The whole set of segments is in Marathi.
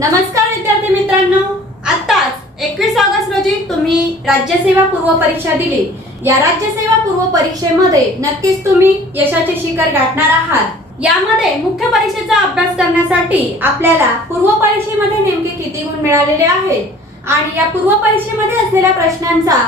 नमस्कार विद्यार्थी मित्रांनो. आताच एकवीस ऑगस्ट रोजी तुम्ही राज्यसेवा पूर्व परीक्षा दिली. या राज्यसेवा पूर्व परीक्षेमध्ये नक्कीच तुम्ही यशाचे शिखर गाठणार आहात. यामध्ये मुख्य परीक्षेचा अभ्यास करण्यासाठी आपल्याला पूर्व परीक्षेमध्ये नेमके किती गुण मिळालेले आहेत? आणि या पूर्व परीक्षेमध्ये असलेल्या प्रश्नांचा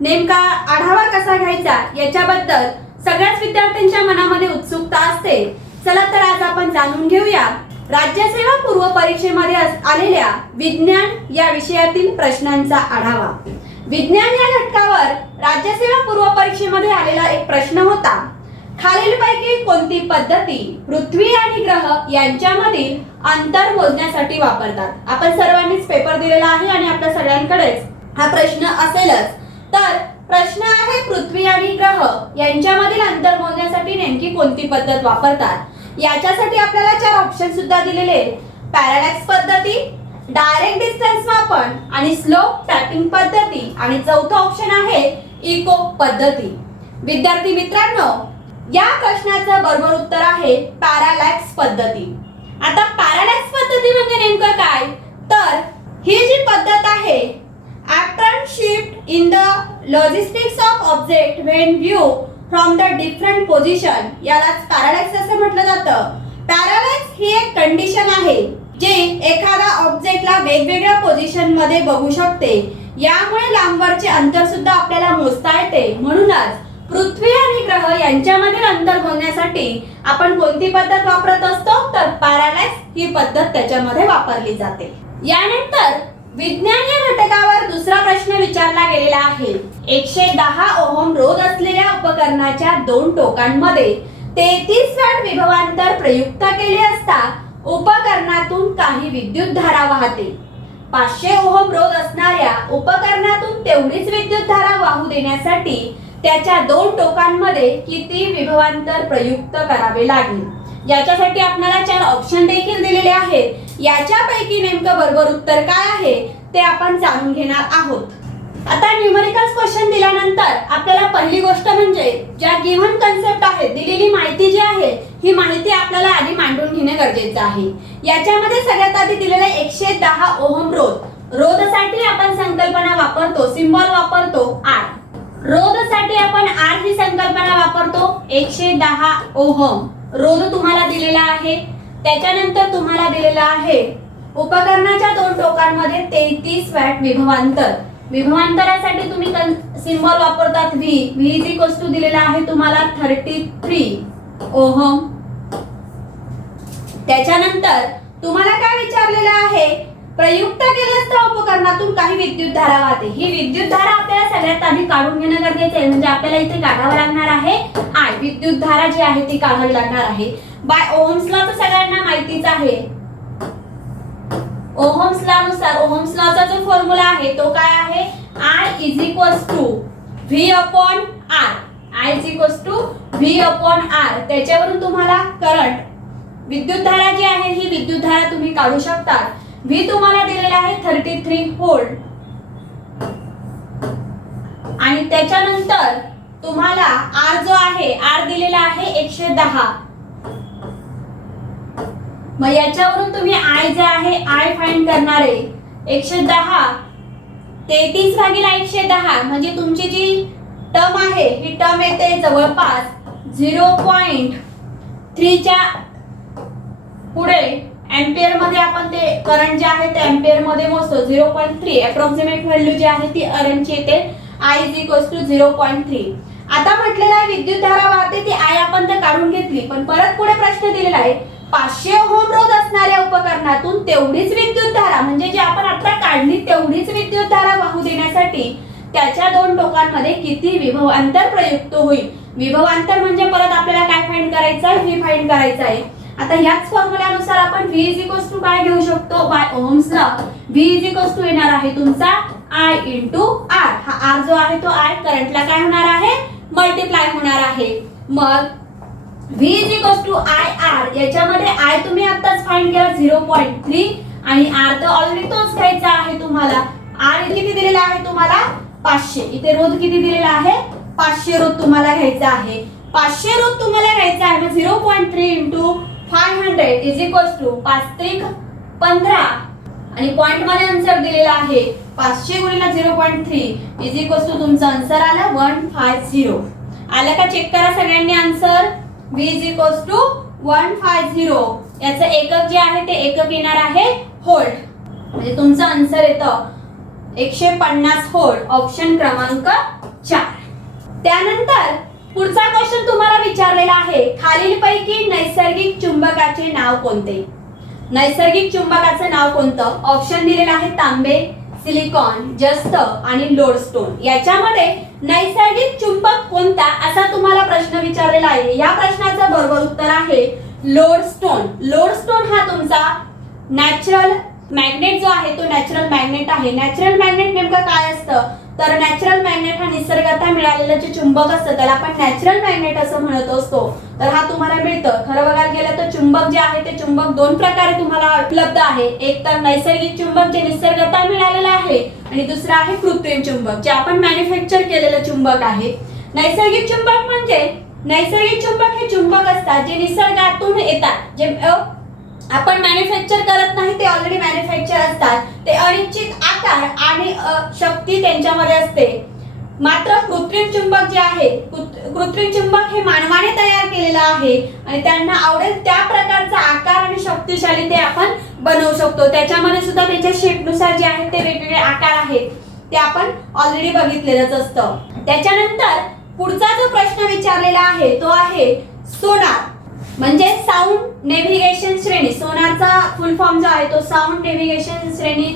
नेमका आढावा कसा घ्यायचा? याच्याबद्दल सगळ्याच विद्यार्थ्यांच्या मनामध्ये उत्सुकता असते. चला तर आज आपण जाणून घेऊया राज्यसेवा पूर्व परीक्षेमध्ये आलेल्या विज्ञान या विषयातील प्रश्नांचा आढावा. विज्ञान या घटकावर राज्यसेवा पूर्व परीक्षेमध्ये आलेला एक प्रश्न होता. खालीलपैकी कोणती पद्धती पृथ्वी आणि ग्रह यांच्यामधील अंतर मोजण्यासाठी वापरतात? आपण सर्वांनीच पेपर दिलेला आहे आणि आपल्या सगळ्यांकडेच हा प्रश्न असेलच. तर प्रश्न आहे पृथ्वी आणि ग्रह यांच्यामधील अंतर मोजण्यासाठी नेमकी कोणती पद्धत वापरतात? याच्यासाठी आपल्याला चार ऑप्शन सुद्धा दिलेले पॅरालॅक्स पद्धती डायरेक्ट डिस्टन्स मापन आणि स्लो टॅपिंग पद्धती. आणि चौथा ऑप्शन आहे इको पद्धती. विद्यार्थी मित्रांनो या प्रश्नाचं बरोबर उत्तर आहे पॅरालॅक्स पद्धती. आता पॅरालॅक्स पद्धती म्हणजे नेमकं काय? तर ही जी पद्धत आहे apparent shift in the logistics of object when view from the different position यालाच पॅरालॅक्स असं म्हटलं जातं. पॅरालॅक्स ही एक कंडिशन आहे जे एखादा ऑब्जेक्टला वेगवेगळ्या पोझिशनमध्ये बघू शकते. यामुळे लांबवरचे अंतर सुद्धा आपल्याला मोजता येते. म्हणूनच पृथ्वी आणि ग्रह यांच्यामधील अंतर मोजण्यासाठी आपण कोणती पद्धत वापरत असतो? तर पॅरालॅक्स ही पद्धत त्याच्यामध्ये वापरली जाते. यानंतर विज्ञान या घटकावर दुसरा प्रश्न विचारला गेलेला आहे. एकशे दहा ओहम रोध असलेल्या उपकरणाच्या दोन टोकांमध्ये तेहतीस वॅट विभवांतर प्रयुक्त केले असता उपकरणातून काही विद्युत धारा वाहते. पाचशे ओहम रोध असणाऱ्या उपकरणातून तेवढीच विद्युत धारा वाहू देण्यासाठी त्याच्या दोन टोकांमध्ये किती विभवांतर प्रयुक्त करावे लागेल? याच्यासाठी आपल्याला चार ऑप्शन देखील दिलेले आहेत. याच्यापैकी नेमकं बरोबर उत्तर काय आहे ते आपण जाणून घेणार आहोत. आता न्यूमेरिकल क्वेश्चन दिल्यानंतर आपल्याला पहिली गोष्ट म्हणजे ज्या गिव्हन कन्सेप्ट आहे दिलेली माहिती जी आहे ही माहिती आपल्याला आधी मांडून घेणे गरजेचं आहे. याच्यामध्ये सगळ्यात आधी दिलेलं एकशे दहा ओहम रोध. रोधसाठी आपण संकल्पना वापरतो सिम्बॉल वापरतो आर रोधसाठी आपण आर ही संकल्पना वापरतो एकशे दहा ओहम. रोध तुम्हाला दिलेला आहे त्याच्यानंतर तुम्हाला दिलेला आहे उपकरणाच्या दोन टोकांमध्ये तेहतीस वॅट विभवांतर. विभवांतरासाठी तुम्ही सिम्बॉल वापरतात V V is equals to दिलेला आहे तुम्हाला थर्टी थ्री ओहम. त्याच्यानंतर तुम्हाला काय विचारलेलं आहे? प्रयुक्त केले असता उपकरणातून काही विद्युत धारा वाहते. ही विद्युत धारा आपल्याला सगळ्यात आधी काढून घेणं गरजेचं आहे. म्हणजे आपल्याला इथे काढावं लागणार आहे. आय विद्युत धारा जी आहे ती काढावी लागणार आहे. बाय ओहम्स लॉ तर सगळ्यांना माहितीच आहे. ओहम्स लॉ नुसार ओहम्स लॉचा जो फॉर्म्युला आहे तो काय आहे? I is equals to V upon R I is equals to V upon R त्याच्यावरून तुम्हाला करंट विद्युत धारा जी आहे ही विद्युत धारा तुम्ही काढू शकता व्ही तुम्हाला दिलेला आहे थर्टी थ्री होल्ड आणि त्याच्यानंतर तुम्हाला आर जो आहे आर दिलेला आहे एकशे दहा. मग याच्यावरून तुम्ही आय जे आहे आय फाइंड करणार आहे. एकशे दहा. तेहतीस भागीला एकशे दहा. म्हणजे तुमची जी टर्म आहे ही टर्म येते जवळपास झिरो पॉइंट थ्रीच्या पुढे. एम्पियरमध्ये आपण ते करंट जे आहे ते एम्पियरमध्ये मोजतो. Zero point three. Approximate value जी आहे ती करंटची येते. I is equals to zero point three. आता म्हटलेलं आहे विद्युत धारा वाहते ती आय आपण तर काढून घेतली. पण परत पुढे प्रश्न दिलेला आहे पाचशे होम रोध असणाऱ्या उपकरणातून तेवढीच विद्युत धारा म्हणजे जी आपण आता काढली तेवढीच विद्युत धारा वाहू देण्यासाठी त्याच्या दोन टोकांमध्ये किती विभव अंतर प्रयुक्त होईल. विभव अंतर म्हणजे परत आपल्याला काय फाइंड करायचं आहे? व्ही फाइंड करायचं आहे. आता ह्याच फॉर्म्युल्यानुसार आपण व्ही इज इक्वल्स टू काय घेऊ शकतो? By ohm's law. V is equals to येणार आहे तुमचा आय इंटू आर हा आर जो आहे तो आय करंटला काय होणार आहे? मल्टिप्लाय होणार आहे. मग V is equals to I R याच्यामध्ये आय तुम्ही आताच फाइंड केला झिरो पॉईंट थ्री आणि आर तर ऑलरेडी तोच घ्यायचा आहे तुम्हाला. आर किती दिलेला आहे तुम्हाला? पाचशे. इथे रोध किती दिलेला आहे? पाचशे रोध तुम्हाला घ्यायचा आहे. पाचशे रोध तुम्हाला घ्यायचा आहे. मग zero point three into five hundred is equals to पाच त्रिक पंधरा. आणि पॉईंटमध्ये आन्सर दिलेला आहे. पाचशे गुणिला zero point three is equals to तुमचा आन्सर आला वन फाय झिरो आलं का? चेक करा सगळ्यांनी आन्सर वीज is equals to one five zero याचं एकक जे आहे ते एकक येणार आहे होल्ट म्हणजे तुमचं आन्सर येतं एकशे पन्नास होल्ट ऑप्शन क्रमांक चार. त्यानंतर पुढचा क्वेश्चन तुम्हाला विचारलेला आहे खालीलपैकी नैसर्गिक चुंबकाचे नाव कोणते? नैसर्गिक चुंबकाचं नाव कोणतं? ऑप्शन दिलेलं आहे तांबे. सिलिकॉन जस्त आणि लोडस्टोन याच्यामध्ये नैसर्गिक चुंबक कोणता असा तुम्हाला प्रश्न विचारलेला आहे? या प्रश्नाचं बरोबर उत्तर आहे लोडस्टोन. लोडस्टोन हा तुमचा नॅचरल मॅग्नेट जो आहे तो नॅचरल मॅग्नेट आहे. नॅचरल मॅग्नेट नेमकं काय असतं? तर नॅचरल मॅग्नेट हा निसर्गात मिळालेलं जे चुंबक असतं त्याला आपण नॅचरल मॅग्नेट असं म्हणत असतो. तर हा तुम्हाला मिळतं. खरं बघायला गेलं तर चुंबक जे आहे ते चुंबक दोन प्रकारे तुम्हाला उपलब्ध आहे. एक तर नैसर्गिक चुंबक जे निसर्गता मिळालेलं आहे आणि दुसरं आहे कृत्रिम चुंबक जे आपण मॅन्युफॅक्चर केलेलं चुंबक आहे. नैसर्गिक चुंबक म्हणजे नैसर्गिक चुंबक हे चुंबक असतात जे निसर्गातून येतात. जे आपण मॅन्युफॅक्चर करत नाही ते ऑलरेडी मॅन्युफॅक्चर असतात. ते अनिश्चित आकार आणि शक्ती त्यांच्यामध्ये असते. मात्र कृत्रिम चुंबक जे आहे कृत्रिम चुंबक हे मानवाने तयार केलेलं आहे आणि त्यांना आवडेल त्या प्रकारचा आकार आणि शक्तिशाली ते आपण बनवू शकतो. त्याच्यामध्ये सुद्धा त्याच्या शेपनुसार जे आहेत ते वेगवेगळे आकार आहेत. ते आपण ऑलरेडी बघितलेलंच असतं. त्याच्यानंतर पुढचा जो प्रश्न विचारलेला आहे तो आहे सोनार. म्हणजे साऊंड नेव्हिगेशन श्रेणी. सोनारचा फुल फॉर्म जो आहे तो साऊंड नेव्हिगेशन श्रेणी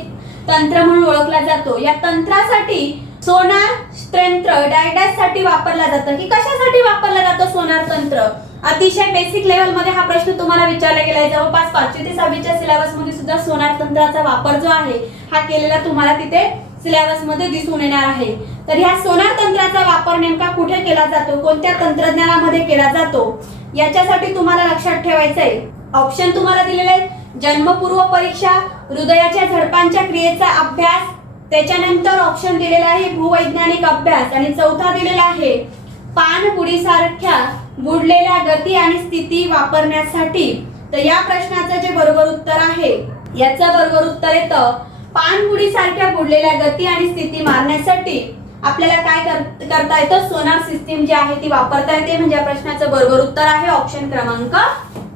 तंत्र म्हणून ओळखला जातो. या तंत्रासाठी सोनार तंत्र डायडॅससाठी वापरला जातं. की कशासाठी वापरला जातो सोनार तंत्र? अतिशय बेसिक लेवलमध्ये हा प्रश्न तुम्हाला विचारला गेला आहे. जवळपास पाचवी ते सहावीच्या सिलेबसमध्ये सुद्धा सोनार तंत्राचा वापर जो आहे हा केलेला तुम्हाला तिथे सिलेबसमध्ये दिसून येणार आहे. तर ह्या सोनार तंत्राचा वापर नेमका कुठे केला जातो? कोणत्या तंत्रज्ञानामध्ये केला जातो? याच्यासाठी तुम्हाला लक्षात ठेवायचं आहे ऑप्शन तुम्हाला दिलेले आहेत. जन्मपूर्व परीक्षा हृदयाच्या झडपांच्या क्रियेचा अभ्यास त्याच्यानंतर ऑप्शन दिलेला आहे भूवैज्ञानिक अभ्यास. आणि चौथा दिलेला आहे पानपुडीसारख्या बुडलेल्या गती आणि स्थिती वापरण्यासाठी. तर या प्रश्नाचं जे बरोबर उत्तर आहे याचं बरोबर उत्तर येतं पानपुडीसारख्या बुडलेल्या गती आणि स्थिती मारण्यासाठी. आपल्याला काय कर- करता येतं? सोनार सिस्टीम जी आहे ती वापरता येते. म्हणजे या प्रश्नाचं बरोबर उत्तर आहे ऑप्शन क्रमांक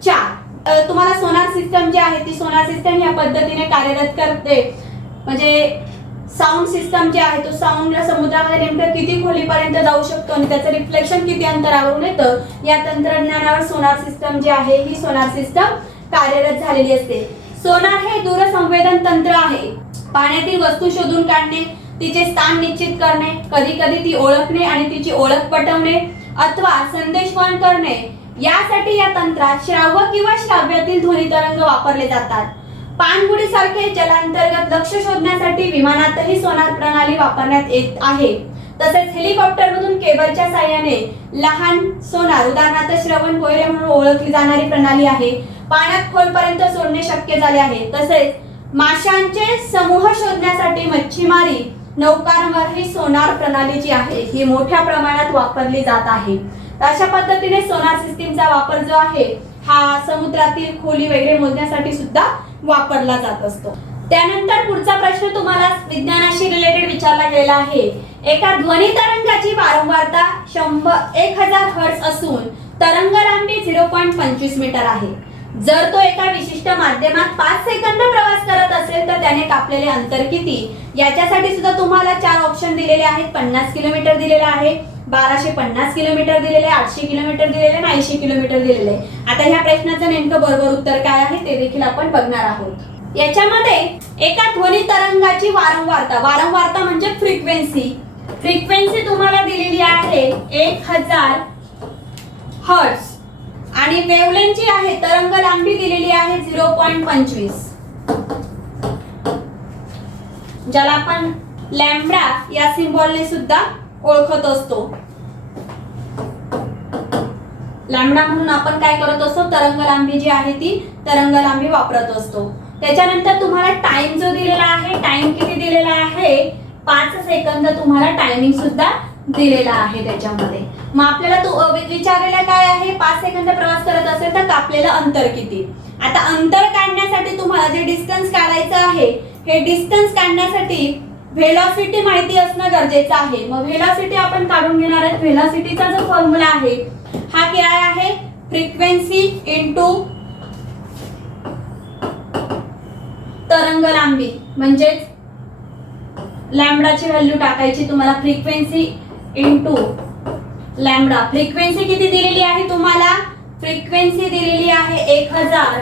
चार. तुम्हाला सोनार सिस्टम जी आहे ती सोनार सिस्टम या पद्धतीने कार्यरत करते. म्हणजे साऊंड सिस्टम जे आहे तो साऊंड समुद्रामध्ये नेमकं किती खोलीपर्यंत जाऊ शकतो आणि त्याचं रिफ्लेक्शन किती अंतरावरून येतं? या तंत्रज्ञानावर सोनार सिस्टम जी आहे ही सोनार सिस्टम कार्यरत झालेली असते. सोनार हे दूरसंवेदन तंत्र आहे. पाण्यातील वस्तू शोधून काढणे तिचे स्थान निश्चित करणे कधी कधी ती ओळखणे आणि तिची ओळख पटवणे अथवा संदेशवहन करणे यासाठी या तंत्रात श्राव्य किंवा श्राव्यातील ध्वनी तरंग वापरले जातात. पाणबुडी सारखे जलांतर्गत लक्ष शोधण्यासाठी विमानातही सोनार प्रणाली वापरण्यात येत आहे. तसेच हेलिकॉप्टर मधून केबलच्या साह्याने लहान सोनार उदाहरणार्थ श्रवण कोयरे म्हणून ओळखली जाणारी प्रणाली आहे. पाण्यात खोलपर्यंत सोडणे शक्य झाले आहे. तसेच माशांचे समूह शोधण्यासाठी मच्छीमारी नौकांवर ही सोनार प्रणाली जी आहे ही मोठ्या प्रमाणात वापरली जात आहे. अशा पद्धतीने सोनार सिस्टीमचा वापर जो आहे हा समुद्रातील खोली वगैरे मोजण्यासाठी सुद्धा वापरला जात असतो. त्यानंतर पुढचा प्रश्न तुम्हाला विज्ञानाशी रिलेटेड विचारला गेला आहे. एका ध्वनी तरंगाची वारंवारता शंभर एक हजार हर्ट्ज असून तरंग लांबी झिरो पॉईंट पंचवीस मीटर आहे. जर तो एका विशिष्ट माध्यमात पाच सेकंद प्रवास करत असेल तर त्याने कापलेले अंतर किती? याच्यासाठी सुद्धा तुम्हाला चार ऑप्शन दिलेले आहेत. पन्नास किलोमीटर दिलेला आहे बाराशे पन्नास किलोमीटर दिलेले आठशे किलोमीटर दिलेले आणि ऐंशी किलोमीटर दिलेले आता ह्या प्रश्नाचं नेमकं बरोबर उत्तर काय आहे ते देखील आपण बघणार आहोत. याच्यामध्ये एका ध्वनी तरंगाची वारंवारता वारंवारता म्हणजे फ्रिक्वेन्सी फ्रिक्वेन्सी तुम्हाला दिलेली आहे एक हजार हर्ट्स आणि वेवलेंथ जी आहे तरंग लांबी दिलेली आहे झिरो पॉईंट पंचवीस. ज्याला आपण लॅम्बडा या सिम्बॉलने सुद्धा ओळखत असतो. लॅम्बडा म्हणून आपण काय करत असतो? तरंग लांबी जी आहे ती तरंग लांबी वापरत असतो. त्याच्यानंतर तुम्हाला टाइम जो दिलेला आहे टाइम किती दिलेला आहे? पाच सेकंद तुम्हाला टायमिंग सुद्धा दिलेला आहे त्याच्यामध्ये. मग आपल्याला तो विचारलेला काय आहे? पाच सेकंद प्रवास करत असेल तर कापलेलं अंतर किती? आता अंतर काढण्यासाठी तुम्हाला जे डिस्टन्स काढायचं आहे हे डिस्टन्स काढण्यासाठी व्हेलॉसिटी माहिती असणं गरजेचं आहे. मग व्हेलॉसिटी आपण काढून घेणार आहे. व्हेलॉसिटीचा जो फॉर्म्युला आहे हा काय आहे? फ्रिक्वेन्सी इंटू तरंग लांबी म्हणजेच लॅमडाची व्हॅल्यू टाकायची तुम्हाला फ्रिक्वेन्सी इंटू लॅमडा फ्रिक्वेन्सी किती दिलेली आहे तुम्हाला? फ्रिक्वेन्सी दिलेली आहे एक हजार.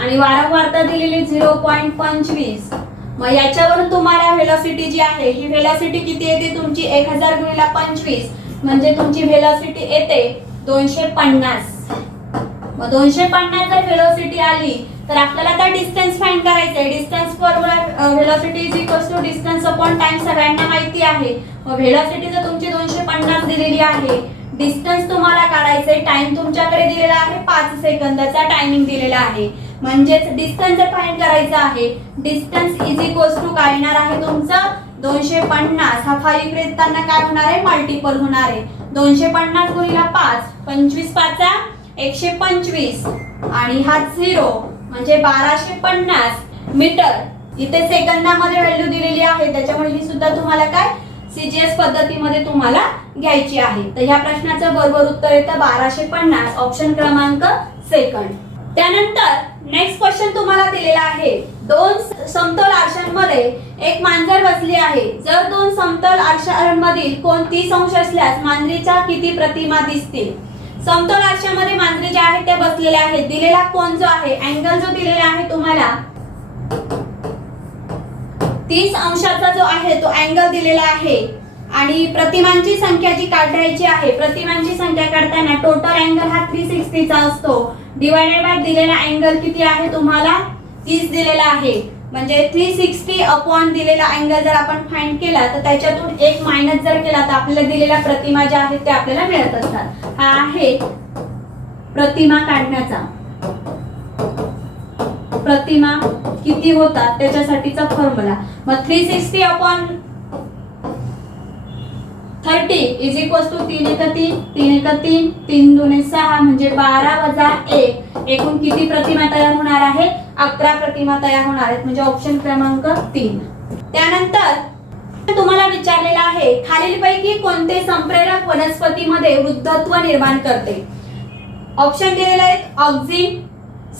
आणि वारंवारता दिलेली झिरो पॉईंट पंचवीस. मग याच्यावरून तुम्हाला व्हेलॉसिटी जी आहे ही व्हेलॉसिटी किती येते? तुमची एक हजार गुणिला पंचवीस. म्हणजे तुमची व्हेलॉसिटी येते दोनशे पन्नास. मग दोनशे पन्नास जर व्हेलॉसिटी आली तर आपल्याला आता डिस्टन्स फाइंड करायचं आहे distance formula velocity is equals to distance upon time सगळ्यांना माहिती आहे. मग व्हेलॉसिटी जर तुमची दोनशे पन्नास दिलेली आहे. डिस्टन्स तुम्हाला काढायचंय. टाइम तुमच्याकडे दिलेला आहे पाच सेकंदाचा टायमिंग दिलेला आहे. म्हणजेच डिस्टन्स जर फाइंड करायचा आहे. डिस्टन्स इज इक्वल्स टू काय येणार आहे तुमचं दोनशे पन्नास. हा फाईव्ह इकडे येताना काय होणार आहे? मल्टिपल होणार आहे. दोनशे पन्नास गुणिला पाच. पंचवीस पाचा एकशे पंचवीस. आणि हा झिरो म्हणजे बाराशे पन्नास मीटर इथे सेकंदामध्ये व्हॅल्यू दिलेली आहे. त्याच्यामुळे ही सुद्धा तुम्हाला काय? सीजीएस पद्धतीमध्ये तुम्हाला घ्यायची आहे. तर ह्या प्रश्नाचं बरोबर उत्तर येतं बाराशे पन्नास ऑप्शन क्रमांक सेकंड त्यानंतर नेक्स्ट क्वेश्चन तुम्हाला दिलेला आहे. दोन समतल समतोल आरशांमध्ये एक मांजर बसली आहे. जर दोन समतोल आरशांमधील कोण तीस अंश असल्यास मांजरीच्या किती प्रतिमा दिसतील? समतोल आरशामध्ये मांजरी ज्या आहेत त्या बसलेल्या आहेत. दिलेला कोण जो आहे अँगल जो दिलेला आहे तुम्हाला तीस अंशाचा जो आहे तो अँगल दिलेला आहे. आणि प्रतिमांची संख्या जी काढायची आहे प्रतिमांची संख्या काढताना टोटल अँगल हा थ्री सिक्स्टीचा असतो. डिवायडेड बाय दिलेला अँगल किती आहे तुम्हाला? तीस दिलेला आहे. म्हणजे थ्री सिक्स्टी अपॉन दिलेला अँगल जर आपण फाइंड केला तर त्याच्यातून एक मायनस जर केला तर आपल्याला दिलेल्या प्रतिमा ज्या आहेत त्या आपल्याला मिळत असतात. हा आहे प्रतिमा काढण्याचा. प्रतिमा किती होतात त्याच्यासाठीचा फॉर्म्युला मग three sixty upon thirty is equal to तीन एक तीन तीन एक तीन तीन दोन सहा म्हणजे बारा वजा एक. एकूण किती प्रतिमा तयार होणार आहे? अकरा प्रतिमा तयार होणार आहेत म्हणजे ऑप्शन क्रमांक तीन. त्यानंतर तुम्हाला विचारलेला आहे खालीलपैकी कोणते संप्रेरक वनस्पतीमध्ये वृद्धत्व निर्माण करते? ऑप्शन दिलेले आहेत ऑक्झिन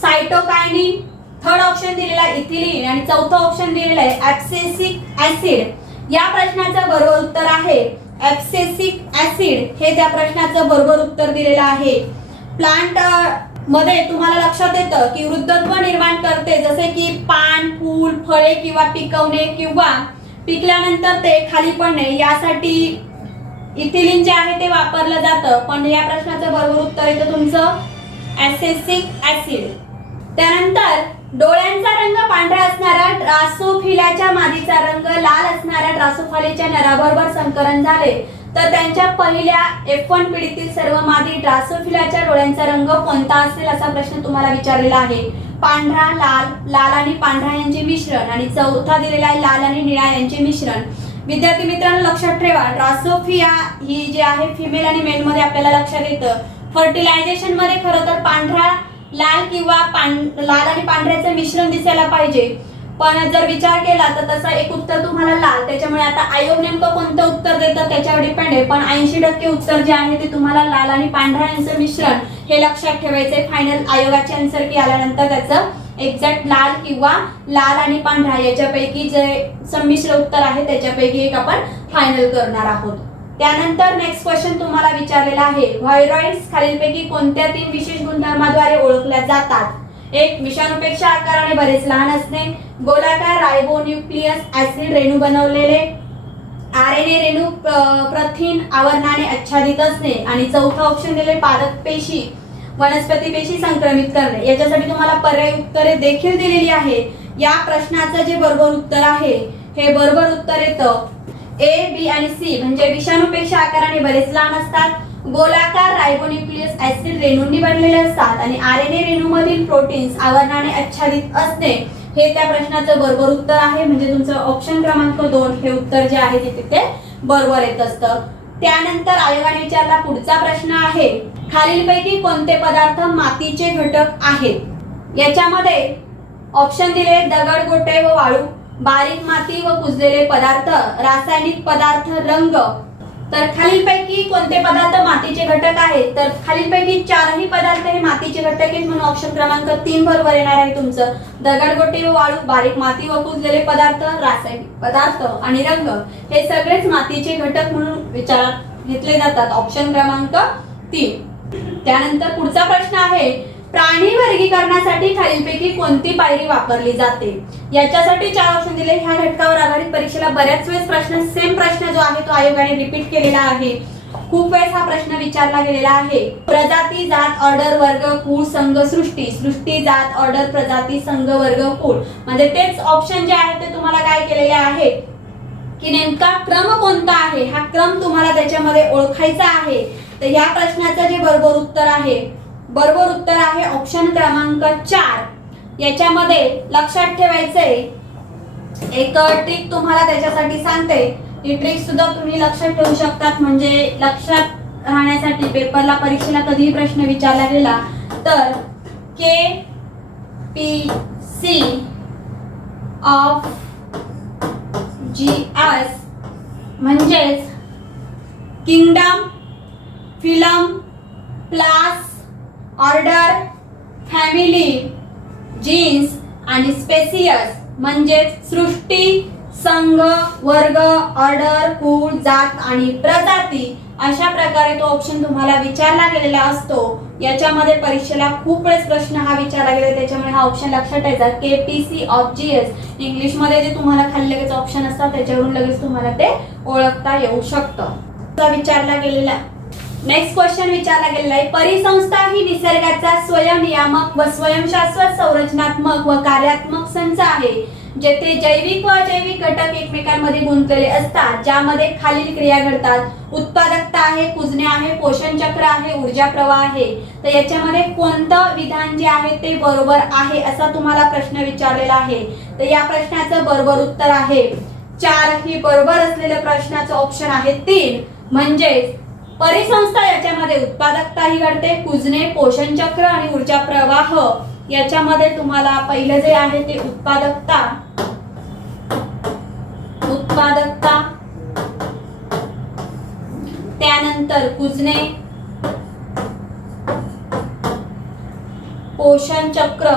सायटोकायनिन थर्ड ऑप्शन दिलेला आहे इथिलीन आणि चौथं ऑप्शन दिलेलं आहे ऍप्सेसिक ऍसिड या प्रश्नाचं बरोबर उत्तर आहे ऍप्सेसिक ऍसिड हे त्या प्रश्नाचं बरोबर उत्तर दिलेलं आहे. प्लांटमध्ये तुम्हाला लक्षात येतं की वृद्धत्व निर्माण करते जसे की पान फूल फळे किंवा पिकवणे किंवा पिकल्यानंतर ते खाली पडणे यासाठी इथिलिन जे आहे ते वापरलं जातं. पण या प्रश्नाचं बरोबर उत्तर येतं तुमचं. ऍसेसिक ऍसिड त्यानंतर डोळ्यांचा रंग पांढरा असणाऱ्या ड्रासोफिलाच्या मादीचा रंग लाल असणाऱ्या ड्रासोफालीच्या नराबरोबर संकरण झाले. तर त्यांच्या पहिल्या एफ वन पिढीतील सर्व मादी ड्रासोफिलाच्या डोळ्यांचा रंग कोणता असेल असा प्रश्न तुम्हाला विचारलेला आहे. पांढरा लाल लाल आणि पांढरा यांचे मिश्रण आणि चौथा दिलेला आहे लाल आणि निळा यांचे मिश्रण. विद्यार्थी मित्रांनो लक्षात ठेवा ड्रासोफिया ही जी आहे फिमेल आणि मेल मध्ये आपल्याला लक्षात येतं. फर्टिलायझेशनमध्ये खरं तर पांढरा लाल किंवा पां लाल आणि पांढऱ्याचं मिश्रण दिसायला पाहिजे. पण जर विचार केला तर तसं एक उत्तर तुम्हाला लाल त्याच्यामुळे आता आयोग नेमकं कोणतं उत्तर देतं त्याच्यावर डिपेंड आहे. पण ऐंशी टक्के उत्तर जे आहे ते तुम्हाला लाल आणि पांढरा यांचं मिश्रण. हे लक्षात ठेवायचंय. फायनल आयोगाचे आन्सर की आल्यानंतर त्याचं एक्झॅक्ट लाल किंवा लाल आणि पांढरा याच्यापैकी जे संमिश्र उत्तर आहे त्याच्यापैकी एक आपण फायनल करणार आहोत. त्यानंतर नेक्स्ट क्वेश्चन तुम्हाला विचारलेला आहे. व्हायरॉइड्स खालीलपैकी कोणत्या तीन विशेष गुणधर्माद्वारे ओळखल्या जातात? एक विषाणूपेक्षा आकाराने बरेच लहान असणे. गोलाकार रायबोन्यूक्लियस ऍसिड रेणू बनवलेले. आर एन ए रेणू प्रथिन आवरणाने आच्छादित असणे आणि चौथा ऑप्शन दिले पादक पेशी वनस्पती पेशी संक्रमित करणे. याच्यासाठी तुम्हाला पर्याय उत्तरे देखील दिलेली आहे. या प्रश्नाचं जे बरोबर उत्तर आहे हे बरोबर उत्तर येतं. ए बी आणि सी म्हणजे विषाणूपेक्षा आकाराने बरेच लहान असतात. गोलाकार रायबोन्युक्लियस ऍसिड रेणूंनी बनलेले असतात आणि आर एन ए रेणूमधील प्रोटीन्स आवरणाने आच्छादित असणे हे त्या प्रश्नाचं बरोबर उत्तर आहे. म्हणजे तुमचं ऑप्शन क्रमांक दोन हे उत्तर जे आहे ते तिथे बरोबर येत असतं. त्यानंतर आयोगाने विचारला पुढचा प्रश्न आहे खालीलपैकी कोणते पदार्थ मातीचे घटक आहेत? याच्यामध्ये ऑप्शन दिले दगड गोटे व वाळू बारीक माती व कुजलेले पदार्थ रासायनिक पदार्थ रंग तर खालीलपैकी कोणते पदार्थ मातीचे घटक आहेत? तर खालीलपैकी चारही पदार्थ हे मातीचे घटक आहेत म्हणून ऑप्शन क्रमांक तीन बरोबर येणार आहे तुमचं. दगडगोटे व वाळू बारीक माती व कुजलेले पदार्थ रासायनिक पदार्थ आणि रंग हे सगळेच मातीचे घटक म्हणून विचारात घेतले जातात. ऑप्शन क्रमांक तीन. त्यानंतर पुढचा प्रश्न आहे प्राणी वर्गीकरणासाठी खालीलपैकी कोणती पायरी वापरली जाते? याच्यासाठी चार ऑप्शन दिले. ह्या घटकावर आधारित परीक्षेला बऱ्याच वेळेस प्रश्न सेम प्रश्न जो आहे तो आयोगाने रिपीट केलेला आहे. खूप वेळेस हा प्रश्न विचारला गेलेला आहे. प्रजाती जात ऑर्डर वर्ग कुळ संघ सृष्टी. सृष्टी जात ऑर्डर प्रजाती संघ वर्ग कुळ. म्हणजे तेच ऑप्शन जे आहे ते तुम्हाला काय केलेले आहे? की नेमका क्रम कोणता आहे? हा क्रम तुम्हाला त्याच्यामध्ये ओळखायचा आहे. तर या प्रश्नाचं जे बरोबर उत्तर आहे बरोबर उत्तर आहे ऑप्शन क्रमांक चार. याच्यामध्ये लक्षात ठेवायचंय एक ट्रिक तुम्हाला त्याच्यासाठी सांगते. ही ट्रिक सुद्धा तुम्ही लक्षात ठेवू शकतात. म्हणजे लक्षात राहण्यासाठी पेपरला परीक्षेला कधीही प्रश्न विचारला गेला तर K P C O F G S म्हणजेच kingdom phylum class order family genus आणि स्पेसियस म्हणजेच सृष्टी संघ वर्ग ऑर्डर कुळ जात आणि प्रजाती अशा प्रकारे तो ऑप्शन तुम्हाला विचारला गेलेला असतो. याच्यामध्ये परीक्षेला खूप वेळेस प्रश्न हा विचारला गेला. त्याच्यामुळे हा ऑप्शन लक्षात ठेवायचा. K P C O F G S इंग्लिशमध्ये जे तुम्हाला खाली लगेच ऑप्शन असतात त्याच्यावरून लगेच तुम्हाला ते ओळखता येऊ शकतं. विचारला गेलेला नेक्स्ट क्वेश्चन विचारला गेलेला आहे. परिसंस्था ही निसर्गाचा स्वयंनियामक व स्वयंशाश्वत संरचनात्मक व कार्यात्मक संच आहे जेथे जैविक व अजैविक घटक एकमेकांमध्ये गुंतलेले असतात ज्यामध्ये खालील क्रिया घडतात. उत्पादकता आहे कुजणे आहे पोषण चक्र आहे ऊर्जा प्रवाह आहे. तर याच्यामध्ये कोणतं विधान जे आहे ते बरोबर आहे असा तुम्हाला प्रश्न विचारलेला आहे. तर या प्रश्नाचं बरोबर उत्तर आहे. चार ही बरोबर असलेल्या प्रश्नाचं ऑप्शन आहे. तीन म्हणजेच परिसंस्था याच्यामध्ये उत्पादकताही घडते कुजणे पोषण चक्र आणि ऊर्जा प्रवाह याच्यामध्ये तुम्हाला पहिलं जे आहे ते उत्पादकता. उत्पादकता. त्यानंतर कुजणे. पोषण चक्र.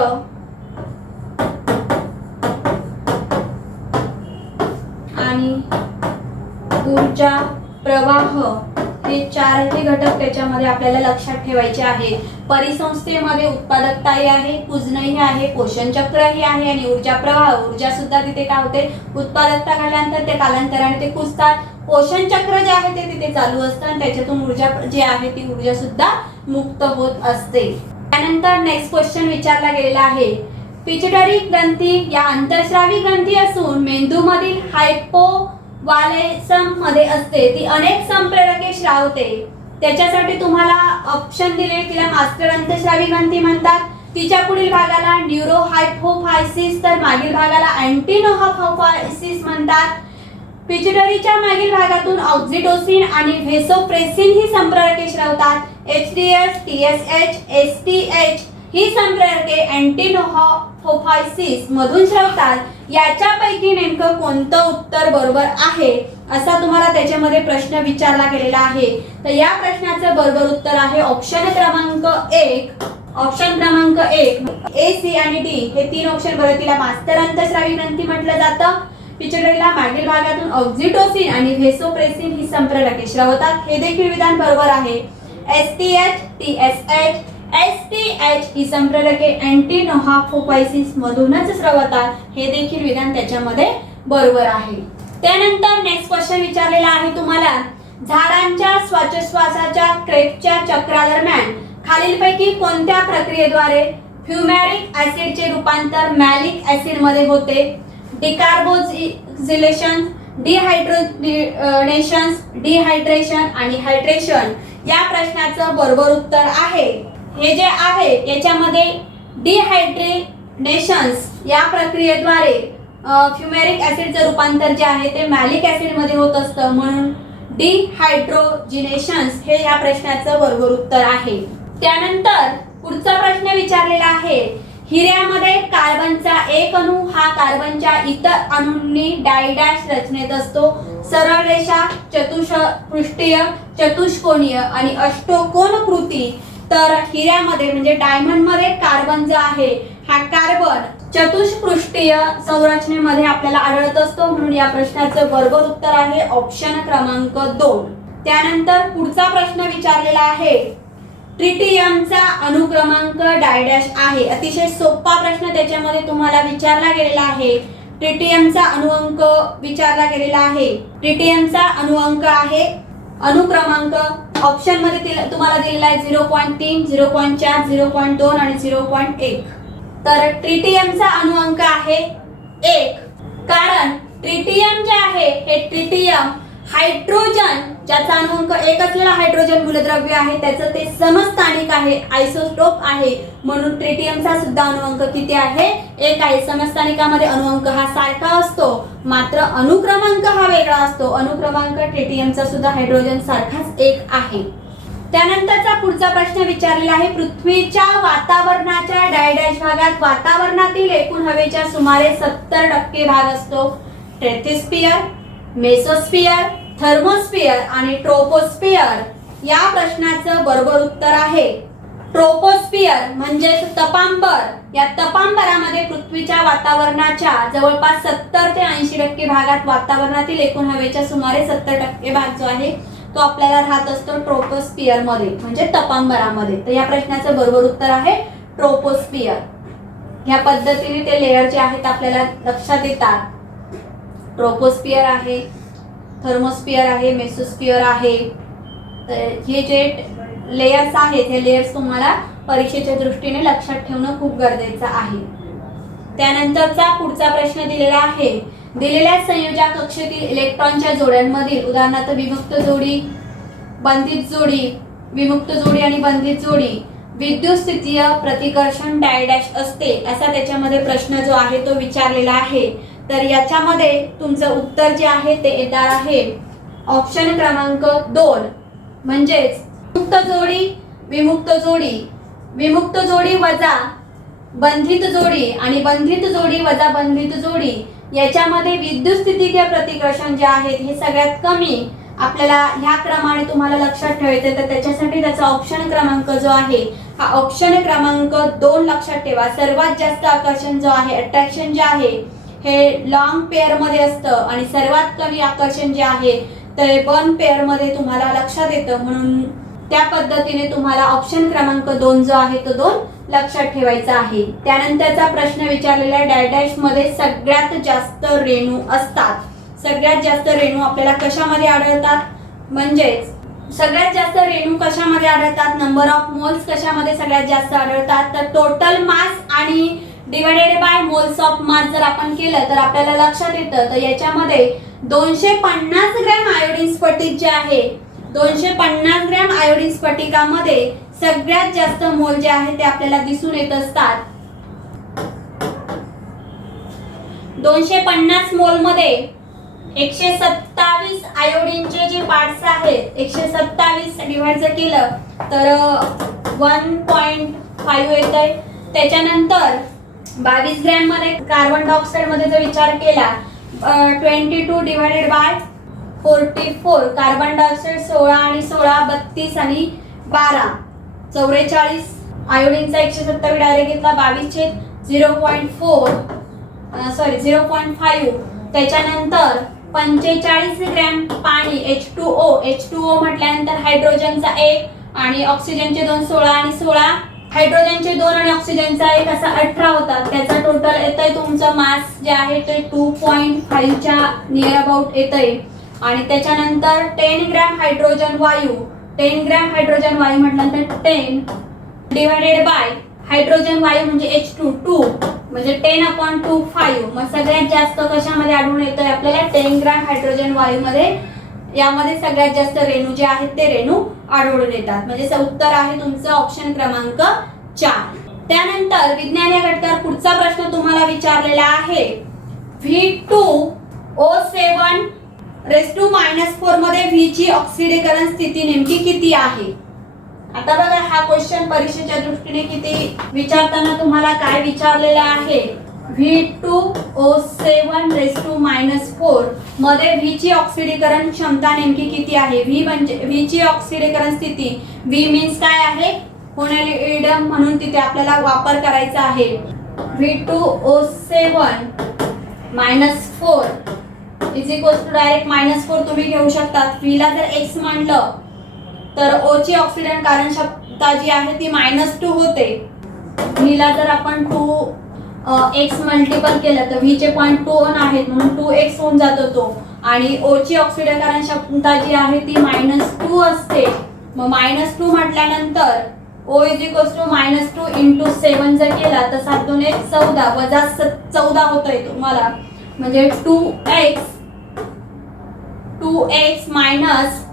आणि ऊर्जा प्रवाह. हे चारही घटक त्याच्यामध्ये आपल्याला लक्षात ठेवायचे आहे. परिसंस्थेमध्ये उत्पादकताही आहे कुजणही आहे पोषण चक्रही आहे आणि ऊर्जा प्रवाह ऊर्जा सुद्धा तिथे काय होते? उत्पादकता घाल्यानंतर ते कालांतराने ते कुजतात. पोषण चक्र जे आहे ते तिथे चालू असतं आणि त्याच्यातून ऊर्जा जी आहे ती ऊर्जा सुद्धा मुक्त होत असते. त्यानंतर नेक्स्ट क्वेश्चन विचारला गेलेला आहे. पिच्युटरी ग्रंथी या आंतरस्रावी ग्रंथी असून मेंदूमधील हायपो वालेसममध्ये असते. ती अनेक संप्रेरके श्रावते. त्याच्यासाठी तुम्हाला ऑप्शन दिले तिला मास्टर अंतश्रावी ग्रंथी म्हणतात. तिच्या पुढील भागाला न्यूरोहायफोफायसिस तर मागील भागाला अँटीनोहाफोफायसिस म्हणतात. पिच्युटरीच्या मागील भागातून ऑक्झिटोसिन आणि व्हेसोप्रेसिन ही संप्रेरके श्रावतात. H D S T S H S T H ही संप्रेरके अँटीनोहाफोफायसिस मधून श्रवतात. याच्यापैकी नेमकं कोणतं उत्तर बरोबर आहे असा तुम्हाला त्याच्यामध्ये प्रश्न विचारला गेलेला आहे. तर या प्रश्नाचं बरोबर उत्तर आहे ऑप्शन क्रमांक एक. ऑप्शन क्रमांक एक ए सी आणि डी. हे तीन ऑप्शन बरोबर तिला मास्तर अंतस्रावी ग्रंथी म्हटलं जातं. पिचडरीला मागील भागातून ऑक्झिटोसिन आणि व्हेसोप्रेसिन ही संप्रेरके श्रवतात. हे देखील विधान बरोबर आहे. S T H T S H S T H ही संप्रेरके अँटीनोहाफोपायसिस मधूनच स्रवतात हे देखील विधान त्याच्यामध्ये बरोबर आहे. त्यानंतर नेक्स्ट क्वेश्चन विचारलेला आहे तुम्हाला. झाडांच्या श्वासोच्छवासाच्या क्रेपच्या चक्रादरम्यान खालीलपैकी कोणत्या प्रक्रियेद्वारे फ्युमॅरिक ऍसिडचे रूपांतर मॅलिक ऍसिडमध्ये होते? डिकार्बोझिलेशन डिहायड्रोनेशन डिहायड्रेशन आणि हायड्रेशन या प्रश्नाचं बरोबर उत्तर आहे. हे जे आहे याच्यामध्ये डिहायड्रेशन्स या प्रक्रियेद्वारे फ्युमेरिक ॲसिडचं रूपांतर जे आहे ते मॅलिक ॲसिडमध्ये होत असतं. म्हणून डिहायड्रोजिनेशन्स हे या प्रश्नाचं बरोबर उत्तर आहे. त्यानंतर पुढचा प्रश्न विचारलेला आहे हिऱ्यामध्ये कार्बनचा एक अणू हा कार्बनच्या इतर अणूंनी डायडॅश रचनेत असतो. सरळ रेषा चतुष पृष्ठीय चतुष्कोणीय आणि अष्टकोन कृती तर हिऱ्यामध्ये म्हणजे डायमंडमध्ये कार्बन जो आहे हा कार्बन चतुष्पृष्ठीय संरचनेमध्ये आपल्याला आढळत असतो. म्हणून या प्रश्नाचं बरोबर उत्तर आहे ऑप्शन क्रमांक दोन. त्यानंतर पुढचा प्रश्न विचारलेला आहे. ट्रिटियमचा अनुक्रमांक डायडॅश आहे. अतिशय सोपा प्रश्न त्याच्यामध्ये तुम्हाला विचारला गेलेला आहे. ट्रिटियमचा अनुअंक विचारला गेलेला आहे. ट्रिटियमचा अनुअंक आहे अनुक्रमांक ऑप्शनमध्ये तुम्हाला दिलेला आहे झिरो पॉईंट तीन झिरो पॉईंट चार झिरो पॉईंट दोन आणि झिरो पॉईंट एक. तर ट्रिटियमचा अनुअंक आहे एक. कारण ट्रिटियम जे आहे हे ट्रिटियम हायड्रोजन ज्याचा अणुअंक एक असलेला हायड्रोजन मूलद्रव्य आहे त्याचं ते समस्थानिक आहे आयसोस्टोप आहे. म्हणून ट्रिटियमचा सुद्धा अणुअंक किती आहे? एक आहे. समस्थानिकामध्ये अणुअंक हा सारखा असतो मात्र अनुक्रमांक हा वेगळा असतो. अनुक्रमांक ट्रिटियमचा सुद्धा हायड्रोजन सारखाच एक आहे. त्यानंतरचा पुढचा प्रश्न विचारलेला आहे. पृथ्वीच्या वातावरणाच्या डायडॅश भागात वातावरणातील एकूण हवेच्या सुमारे सत्तर टक्के भाग असतो. ट्रेथिस्पियर मेसोस्फियर थर्मोस्फियर आणि ट्रोपोस्फियर या प्रश्नाचं बरोबर उत्तर आहे. ट्रोपोस्फियर म्हणजेच तपांबर. या तपांबरामध्ये पृथ्वीच्या वातावरणाच्या जवळपास सत्तर ते ऐंशी टक्के भागात वातावरणातील एकूण हवेच्या सुमारे सत्तर टक्के भाग जो आहे. तो आपल्याला राहत असतो ट्रोपोस्फिअरमध्ये म्हणजे तपांबरामध्ये. तर या प्रश्नाचं बरोबर उत्तर आहे ट्रोपोस्फियर ह्या पद्धतीने ते लेअर जे आहेत आपल्याला लक्षात येतात. ट्रोपोस्फियर आहे. थर्मोस्फियर आहे मेसोस्फियर आहे. तर हे जे लेयर्स आहेत हे लेयर्स तुम्हाला परीक्षेच्या दृष्टीने लक्षात ठेवणं खूप गरजेचं आहे. त्यानंतरचा पुढचा प्रश्न दिलेला आहे. दिलेल्या संयोजक कक्षेतील इलेक्ट्रॉनच्या जोड्यांमधील उदाहरणार्थ विमुक्त जोडी बंधित जोडी विमुक्त जोडी आणि बंधित जोडी विद्युत स्थितीय प्रतिकर्षण डायडॅश असते असा त्याच्यामध्ये प्रश्न जो आहे तो विचारलेला आहे. तर याच्यामध्ये तुमचं उत्तर जे आहे ते येणार आहे. ऑप्शन क्रमांक दोन. म्हणजेच मुक्त जोडी विमुक्त जोडी. विमुक्त जोडी वजा बंधित जोडी आणि बंधित जोडी वजा बंधित जोडी. याच्यामध्ये विद्युत स्थितीय प्रतिकर्षण जे आहेत हे सगळ्यात कमी आपल्याला ह्या क्रमाने तुम्हाला लक्षात ठेवायचं तर त्याच्यासाठी त्याचा ऑप्शन क्रमांक जो आहे हा ऑप्शन क्रमांक दोन लक्षात ठेवा. सर्वात जास्त आकर्षण जो आहे अट्रॅक्शन जे आहे हे लॉंग पेअरमध्ये असतं आणि सर्वात कमी आकर्षण जे आहे ते वन पेअरमध्ये तुम्हाला लक्षात येतं. म्हणून त्या पद्धतीने तुम्हाला ऑप्शन क्रमांक दोन जो आहे तो दोन लक्षात ठेवायचा आहे. त्यानंतरचा प्रश्न विचारलेला डॅडॅशमध्ये सगळ्यात जास्त रेणू असतात. सगळ्यात जास्त रेणू आपल्याला कशामध्ये आढळतात? म्हणजेच सगळ्यात जास्त रेणू कशामध्ये आढळतात? नंबर ऑफ मोल्स कशामध्ये सगळ्यात जास्त आढळतात? तर टोटल मास आणि divided by moles of mass जर आपण केलं तर आपल्याला लक्षात येतं. तर याच्यामध्ये दोनशे पन्नास ग्रॅम आयोडीन स्फटिक जे आहे दोनशे पन्नास ग्रॅम आयोडीन स्फटिकामध्ये सगळ्यात जास्त मोल जे आहे ते आपल्याला दिसून येत असतात. दोनशे पन्नास मोलमध्ये एकशे सत्तावीस आयोडीनचे जे पार्ट्स आहेत एकशे सत्तावीस डिवाइड जर केलं तर वन पॉइंट फाईव्ह येत आहे त्याच्यानंतर बावीस ग्रॅममध्ये कार्बन डायऑक्साईडमध्ये जर विचार केला twenty two divided by forty four carbon dioxide सोळा आणि सोळा बत्तीस आणि बारा. चौवेचाळीस. आयोडीनचा एकशे सत्तावीस डायरेक्ट घेतला बावीसशे zero point four sorry zero point five त्याच्यानंतर पंचेचाळीस ग्रॅम पाणी H two O H two O म्हटल्यानंतर हायड्रोजनचा एक आणि ऑक्सिजनचे दोन सोळा आणि सोळा. हायड्रोजनचे दोन आणि ऑक्सिजनचा एक असा अठरा होता. त्याचा टोटल येत आहे तुमचा मास जे आहे ते टू पॉईंट फाईव्हच्या नियर अबाउट येत आहे आणि त्याच्यानंतर टेन ग्रॅम हायड्रोजन वायू. टेन ग्रॅम हायड्रोजन वायू म्हटल्यानंतर टेन डिवायडेड बाय हायड्रोजन वायू म्हणजे एच टू टू म्हणजे टेन अपॉन टू फाईव्ह मग सगळ्यात जास्त कशामध्ये आढळून येतोय आपल्याला टेन ग्रॅम हायड्रोजन वायूमध्ये यामध्ये सगळ्यात जास्त रेणू जे आहेत ते रेणू आढळून येतात. म्हणजे उत्तर आहे तुमचं ऑप्शन क्रमांक चार. त्यानंतर विज्ञान या घटकावर पुढचा प्रश्न तुम्हाला विचारलेला आहे. V two O seven raise to minus फोरमध्ये व्ही ची ऑक्सिडीकरण स्थिती नेमकी किती आहे? आता बघा हा क्वेश्चन परीक्षेच्या दृष्टीने किती विचारताना तुम्हाला काय विचारलेलं आहे? V two O seven raise to minus फोरमध्ये व्ही ची ऑक्सिडीकरण क्षमता नेमकी किती आहे? व्ही म्हणजे व्ही ची ऑक्सिडीकरण स्थिती. व्ही मीन्स काय आहे? होनॅलिडम म्हणून तिथे आपल्याला वापर करायचा आहे. V two O seven minus four is equals to direct minus four तुम्ही घेऊ शकतात. व्हीला जर एक्स मांडलं तर ओ ची ऑक्सिडंट कारण क्षमता जी आहे ती मायनस टू होते. व्हीला जर आपण टू एक्स मल्टिपल केलं तर व्हीचे पॉईंट टू ओन आहेत म्हणून टू एक्स होऊन जातो तो. आणि ओ ची ऑक्सिडंट क्षमता जी आहे ती मायनस टू असते. मग मायनस टू म्हटल्यानंतर O is equals to minus two into seven जर केला तर सात दोन एक चौदा वजा चौदा होतोय तुम्हाला. म्हणजे two x two x minus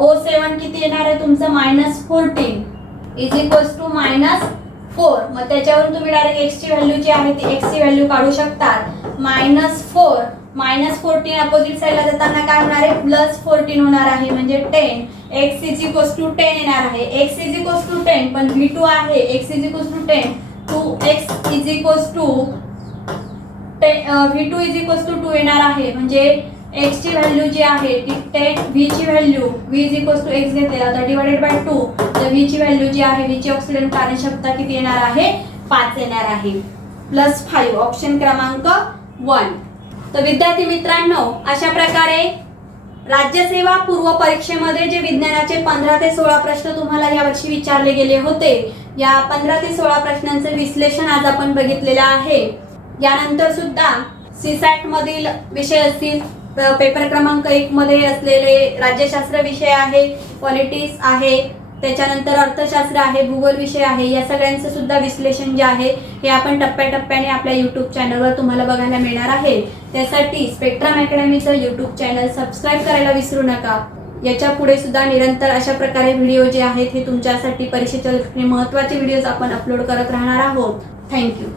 O seven किती येणार आहे तुमचं? Minus fourteen is equals to minus four मग त्याच्यावरून तुम्ही डायरेक्ट एक्सची व्हॅल्यू जी आहे ती एक्सची व्हॅल्यू काढू शकतात. Minus four minus fourteen opposite साईडला जाताना काय होणार आहे? प्लस फोर्टीन होणार आहे म्हणजे ten x is equals to ten येणार आहे. X is equals to ten पण व्ही टू आहे. X is equals to ten two x is equals to V two is equals to two येणार आहे. म्हणजे एक्सची व्हॅल्यू जी आहे ती टेन व्ही ची value V is equals to x घेतलेला. तर डिवायडेड बाय टू तर व्ही ची व्हॅल्यू जी आहे व्हीची ऑक्सिडंट कार्यक्षमता किती येणार आहे? पाच येणार आहे. प्लस फाईव्ह ऑप्शन क्रमांक वन तर विद्यार्थी मित्रांनो अशा प्रकारे राज्यसेवा पूर्व परीक्षेमध्ये जे विज्ञानाचे पंधरा ते सोळा प्रश्न तुम्हाला यावर्षी विचारले गेले होते या पंधरा ते सोळा प्रश्नांचे विश्लेषण आज आपण बघितलेलं आहे. यानंतर सुद्धा सीसॅट मधील विषय असतील पेपर क्रमांक एक मध्ये असलेले राज्यशास्त्र विषय आहे पॉलिटिक्स आहे त्याच्यानंतर अर्थशास्त्र आहे भूगोल विषय आहे या सगळ्यांचं सुद्धा विश्लेषण जे आहे हे आपण टप्प्याटप्प्याने आपल्या यूट्यूब चॅनलवर तुम्हाला बघायला मिळणार आहे. त्यासाठी स्पेक्ट्रम अकॅडमीचं यूट्यूब चॅनल सबस्क्राईब करायला विसरू नका. याच्यापुढे सुद्धा निरंतर अशा प्रकारे व्हिडिओ जे आहेत हे तुमच्यासाठी परीक्षेच्या दृष्टीने महत्त्वाचे व्हिडिओज आपण अपलोड करत राहणार आहोत. थँक्यू